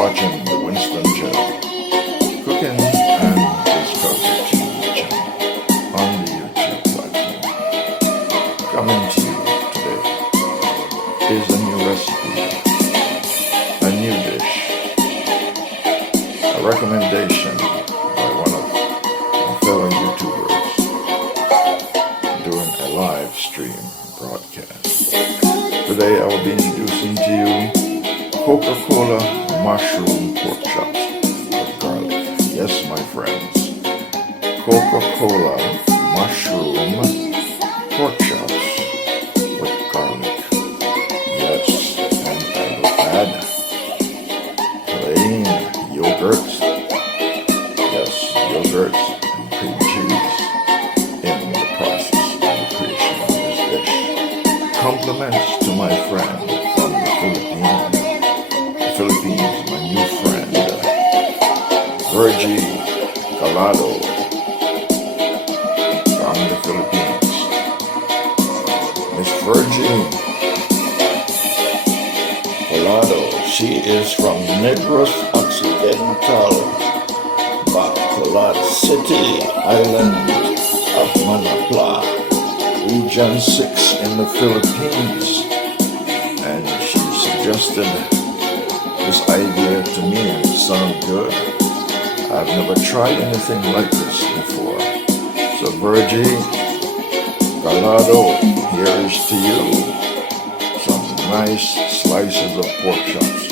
watching the Winston channel, Cooking and Discovery channel on the YouTube platform. Coming to you today is a new recipe, a new dish, a recommendation by one of my fellow YouTubers during a live stream broadcast. Today I will be introducing to you Coca-Cola mushroom pork chops with garlic. Yes, my friends, Coca-Cola mushroom pork chops with garlic. Yes, and I will add plain yogurt. Yes, yogurt and cream cheese in the process of the creation of this dish. Compliments to my friend from the Philippines, my new friend, Virgie Calado from the Philippines. Miss Virgie Calado, she is from Negros Occidental, Bacolod City, Island of Manapla, Region 6 in the Philippines. And she suggested this idea to me and it sounded good. I've never tried anything like this before. So Virgie Galado, here is to you some nice slices of pork chops.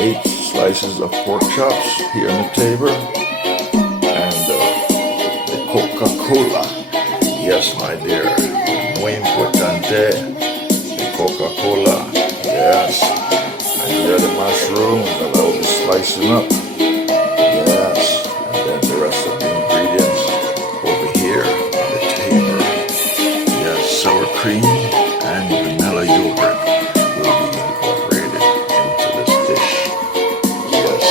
8 slices of pork chops here on the table. And the Coca-Cola. Yes, my dear. Muy importante. The Coca-Cola. Yes. And here the mushroom that I will be slicing up. Yes. And then the rest of the ingredients over here on the table. Yes, sour cream and vanilla yogurt will be incorporated into this dish. Yes.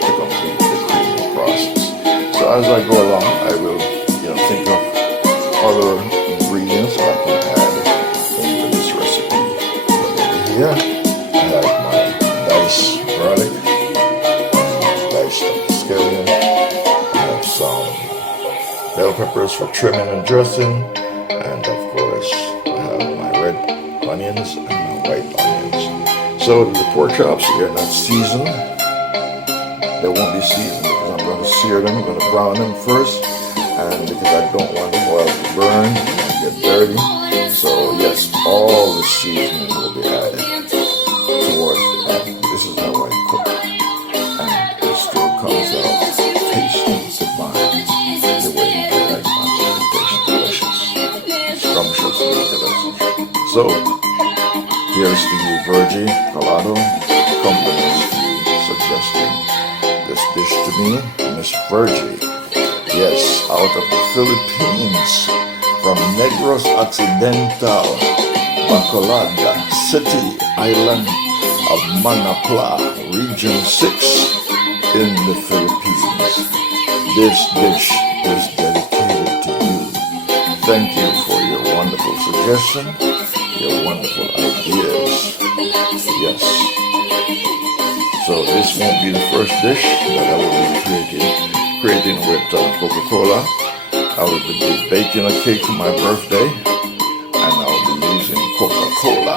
To complete the creaming process. So as I go along, I will think of other ingredients that I can add into this recipe. Here, I have my diced garlic, diced scallion. I have some bell peppers for trimming and dressing, and of course, I have my red onions and my white onions. So the pork chops, they're not seasoned. They won't be seasoned because I'm going to sear them. I'm going to brown them first, and because I don't want the oil to burn and get dirty. So yes, all the seasoning will be added towards the end. This is how I cook, and it still comes out tasty, divine, the way I like my presentation. Delicious, scrumptiously delicious. So here's to you, Virgie Calado. Compliments to you suggesting this dish to me, Miss Virgie. Yes, out of the Philippines, from Negros Occidental, Bacolod City, Island of Manapla, Region 6 in the Philippines. This dish is dedicated to you. Thank you for your wonderful suggestion, your wonderful ideas. Yes. So this won't be the first dish that I will be creating with Coca-Cola. I will be baking a cake for my birthday, and I'll be using Coca-Cola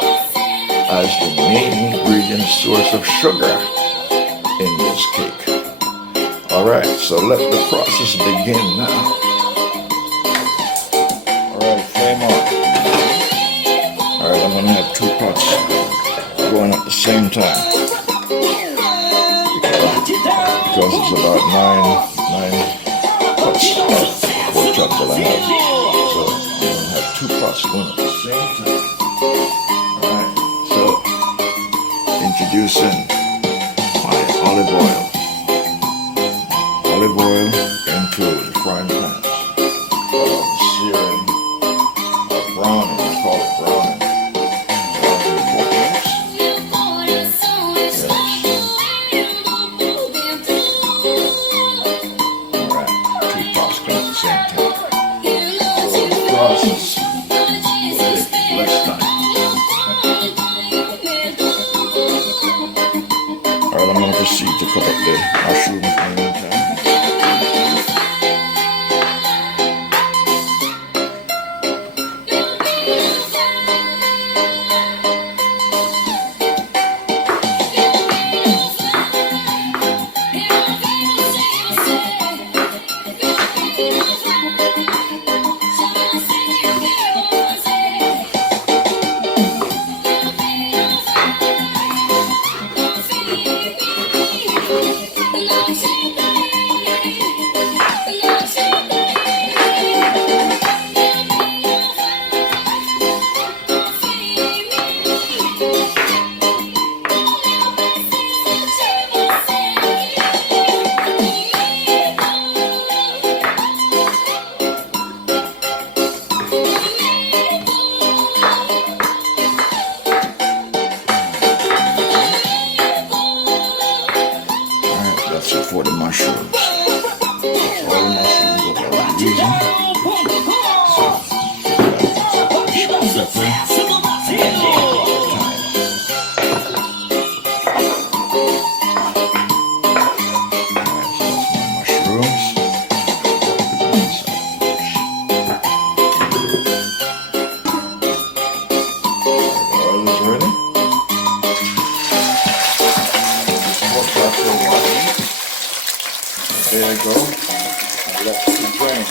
as the main ingredient source of sugar in this cake. Alright, so let the process begin now. Alright, flame on. Alright, I'm going to have 2 pots going at the same time. Because it's about 9 pots of pork chops that I have. So I'm going to have 2 pots going at the same time. Alright, so introducing my olive oil. Olive oil into the frying pan. Searing, browning, I call it browning. Browning the pork chops. Yes. Alright, 2 pots going at the same time. So the process will take less time. proceed to cut up the mushrooms in the meantime. For the mushrooms. That's all the mushrooms that I'll be using. So, mushrooms. Oil is ready. There you go. Let it drain.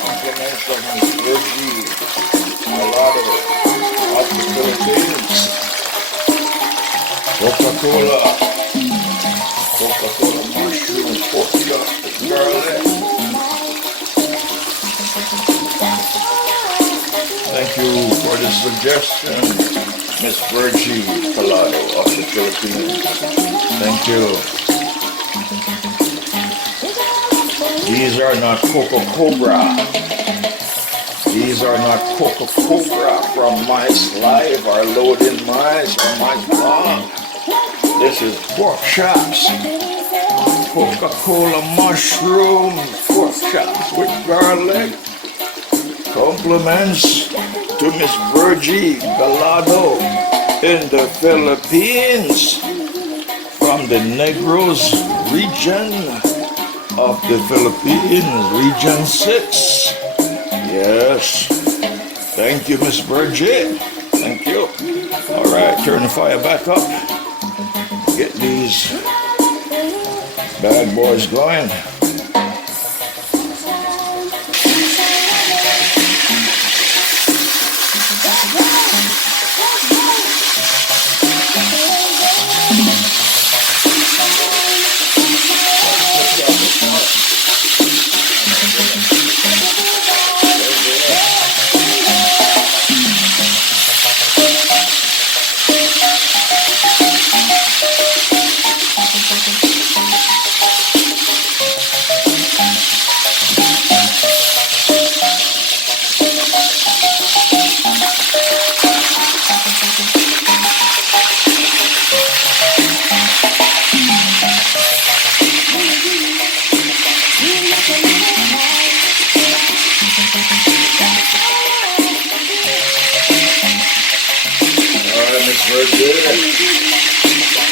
Compliments of my veggie, a lot of the Philippines. Coca-Cola mushroom pork chop with garlic. Thank you for the suggestion, Miss Virgie Palado of the Philippines. Thank you. These are not Coca-Cola. These are not Coca-Cola from my saliva or loading mice on my farm. This is pork chops. Coca-Cola mushroom pork chops with garlic. Compliments to Miss Virgie Galado in the Philippines from the Negros region of the Philippines, Region 6. Yes. Thank you, Miss Virgie. Thank you. All right, turn the fire back up. Get these bad boys going.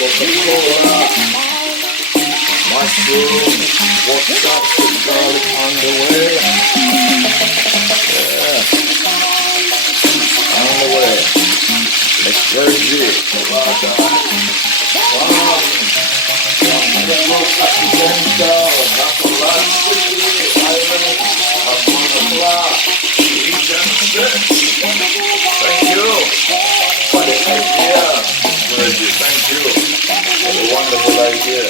Coca-Cola, mushroom, pork chops with garlic on the way. Yeah, on the way. Miss Virgie, Palado, from Negros Occidental, Bacolod City, Island of Boneless, Region 6. Thank you for the idea, Virgie. Thank you for the wonderful idea.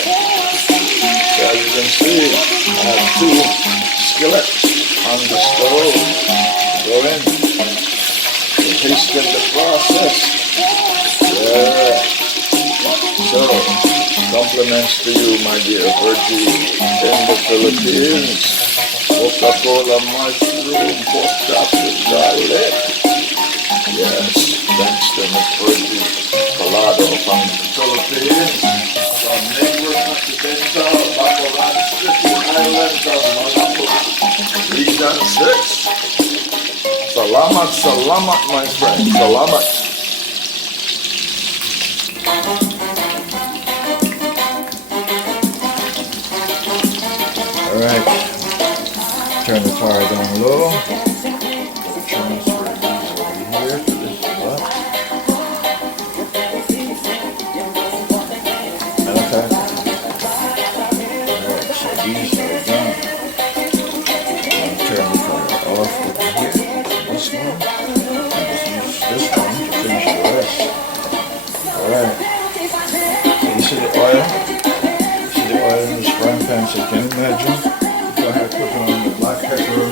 So as you can see, I have 2 skillets on the stove going to hasten the process. Yeah. So, compliments to you, my dear Virgie, in the Philippines. Coca-Cola mushroom pork chops with garlic. Yes, thanks to Miss Virgie Palado from the Philippines, from Negros Occidental, Bacolod City, Island of Manila, Region 6. Salamat, salamat, my friend. Salamat. Alright. Turn the fire down low. Transfer these over here to this spot. Okay. Alright, so these are done. Turn the fire off over here. This one. And just use this one to finish the rest. Alright. So you see the oil? You see the oil in this frying pan? So you can imagine if I had put on the black pepper,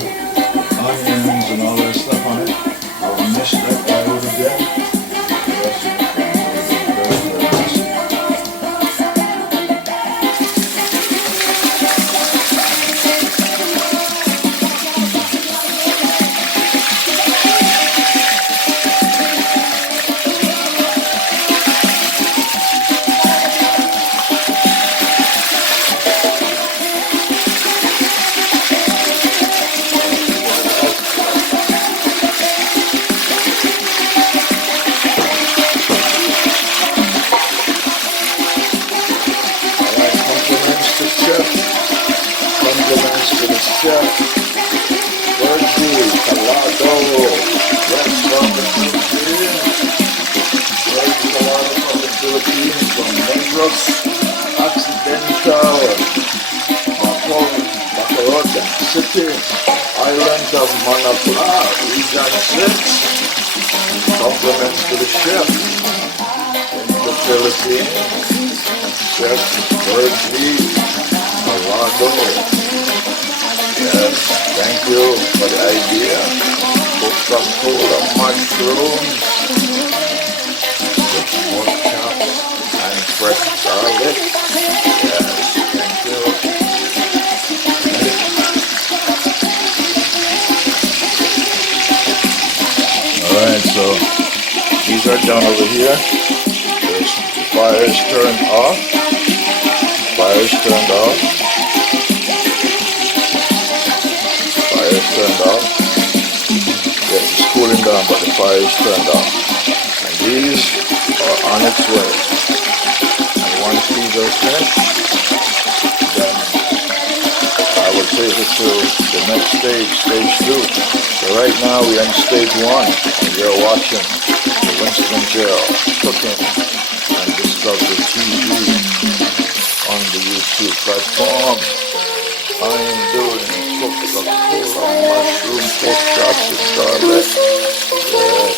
onions, and all that stuff on it, I would mess that oil to death. The rest of the frying pan would be very, very messy. Compliments to the chef, Virgie, Calado, yes, from the Philippines, Virgie Calado from the Philippines, from Negros, Occidental, Bacolod City, Island of Manapla, Region 6, compliments to the chef in the Philippines, Chef Virgie Calado. Yes, thank you for the idea. Coca-Cola mushrooms, with pork chops and fresh garlic. Yes, thank you. Alright, so these are done over here. The fire is turned off. Fire is turned off. Fire is turned off. Yes, it's cooling down, but the fire is turned off. And these are on its way. And once these are finished, then I will take it to the next stage, stage 2. So right now we are in stage 1, and we are watching the Winston Gel cooking and Discovery TV on the YouTube platform. I am doing Coca-Cola mushroom pork chops with garlic. Yes.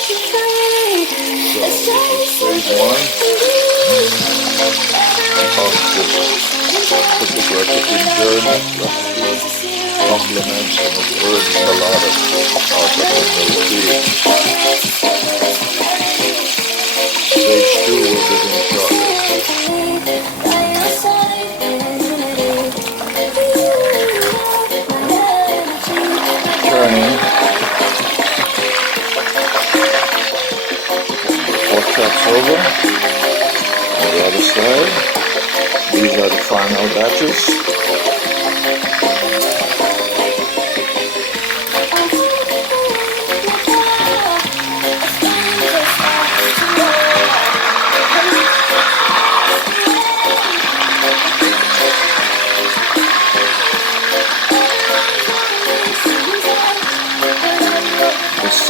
So this is phase 1 of this cooking recipe journey. Compliments of a bird salad out of the Philippines. Stage 2 will begin shortly. Turning pork chops over on the other side. These are the final batches.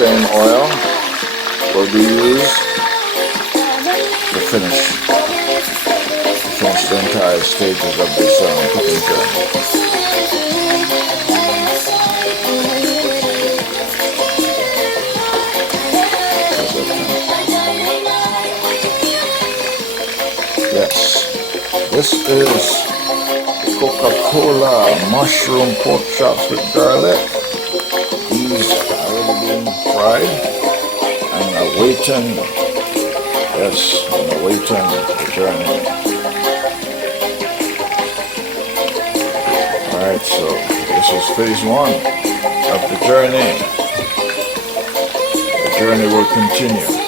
Same oil will be used to finish the entire stages of this cooking journey. Yes, this is Coca-Cola mushroom pork chops with garlic. These are already been fried and awaiting, yes, and awaiting the journey. Alright, so this is phase 1 of the journey. The journey will continue.